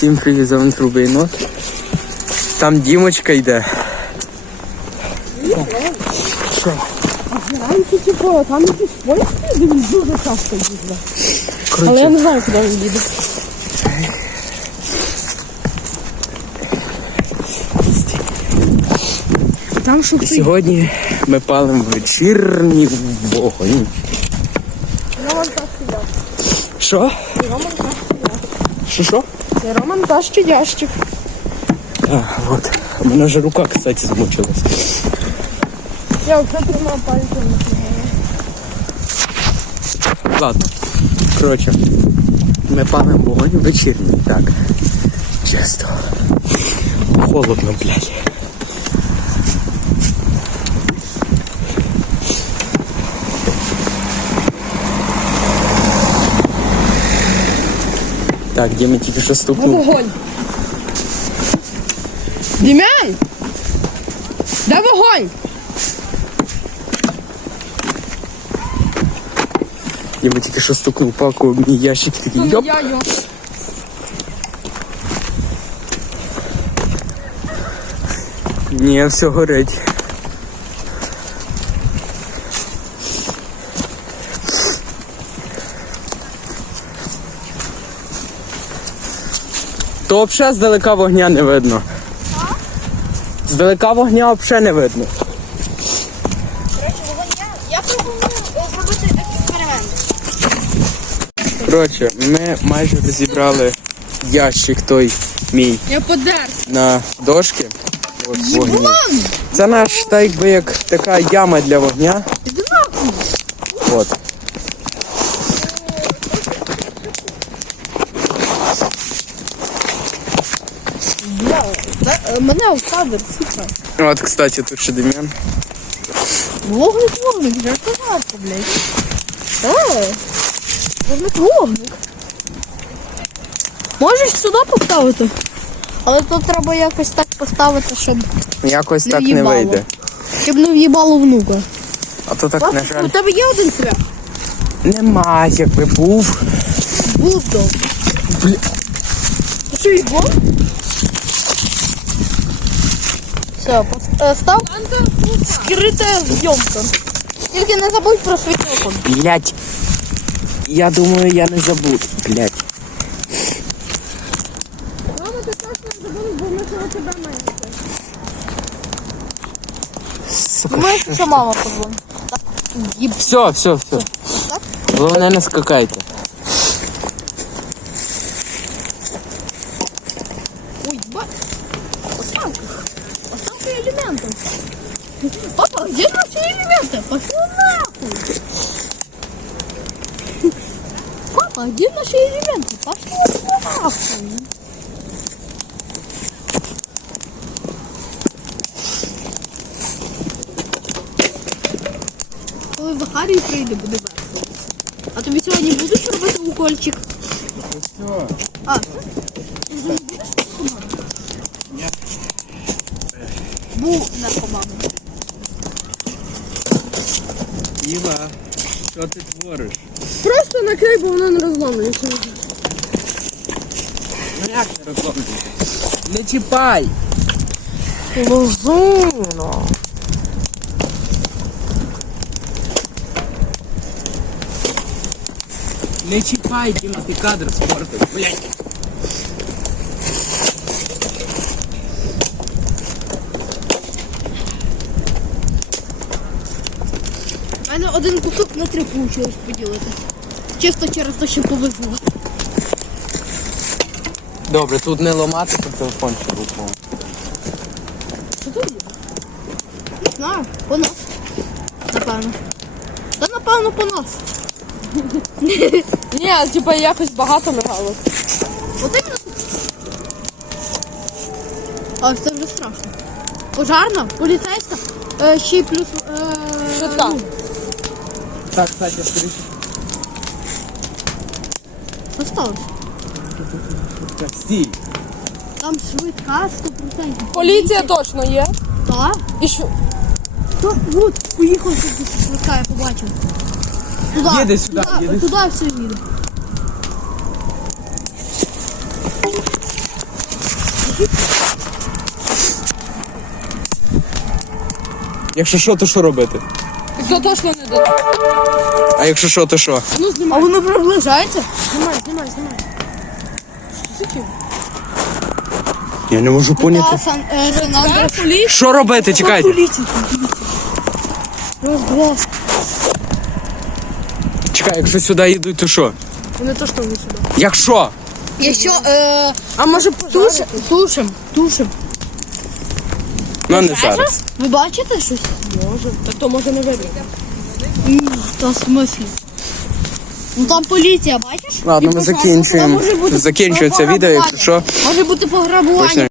Всім привіт, з вами Там Дімочка йде. Що? Типу, там якісь де він дуже часто їздив. Але я не знаю, куди він їде. Там шухти. сьогодні ми палимо вечірній вогонь. Що? Що що? Це Роман та ще ящик. А, вот. У мене же рука, кстати, замучилась. Я вже тримав пальцем. Ладно. Коротше, ми палимо вогонь вечірній, так. Чисто. Холодно, блядь. Так, Діма тільки що стукнув. Вогонь. Дім'ян! Де вогонь? Діма тільки що стукнув палку, мій ящик такий йоп. Я йо. Ні, все горить. То взагалі здалека вогня не видно. Здалека вогня взагалі не видно. Коротше, вогонь я пропоную зробити експеримент. Коротше, ми майже розібрали ящик той мій Я подер. на дошки. От вогні. Це наш так якби як така яма для вогня. От. е, Мене в кадр, сука. От, кстати, тут ще Дем'ян. Вогник, вогник, жарко, блядь. Е, вогник, вогник. Можеш сюди поставити? Але тут треба якось так поставити, щоб, Якось Не так не в'їбало. вийде. щоб не в'їбало внука. А то так, на жаль, У тебе є один цвях? нема, якби був. Будто. Бля. Ти що, його? Все, пос- е, став. Скрита зйомка. Тільки не забудь про свій телефон. Блять. Я думаю, я не забуду. Блять. Мама, ти точно не забув, бо ми цього тебе менше. Сука. Думаєш, що мама позвонить? Так. Їб. Все, все, все. Головне не скакайте. элементов. Папа, где наши элементы? Пошли нахуй. Папа, где наши элементы? Пошли нахуй. Коли в Ахарії прийде, буде весело. А тобі сьогодні будуть робити укольчик? А, це? Був наркоманом. Іва, що ти твориш? Просто накрий, бо воно не розламується. Ну як не розломити? Не чіпай! Лозино. Не чіпай, Діма, ти кадр спортив. Блять. Один кусок на три вийшло поділити. Чисто через те, що повезло. Добре, тут не ламати, то телефон ще був. Що тут є? Не знаю, по нас. Напевно. Та напевно по нас. Ні, типа якось багато мигало. От іменно тут. А це вже страшно. Пожарна, поліцейська, е, ще й плюс. Е, Що там? Так, кстати, скоріше. Осталось. Стій. Там швидка 100%. Поліція точно є. Так. І що? То, от, поїхав тут швидка, я побачив. Туди, Їде сюди, туди, їде туди все їде. Якщо що, то що робити? То точно не дадуть. А якщо що, то що? Ну А знімай. воно приближається? Знімай, знімай, знімай. Що? Я не можу поняти. Сан, е, Що робити? Чекайте. Поліція. Розброс. Чекай, якщо сюди їдуть, то що? Вони точно не сюди. Якщо? Якщо е, А може пожарити? тушим, тушим. Ну не зараз. Ви бачите щось? Може. Так то може не видно. Та в смислі. Ну там поліція, бачиш? Ладно, ми закінчуємо. Може бути Закінчується відео, якщо що. Може бути пограбування.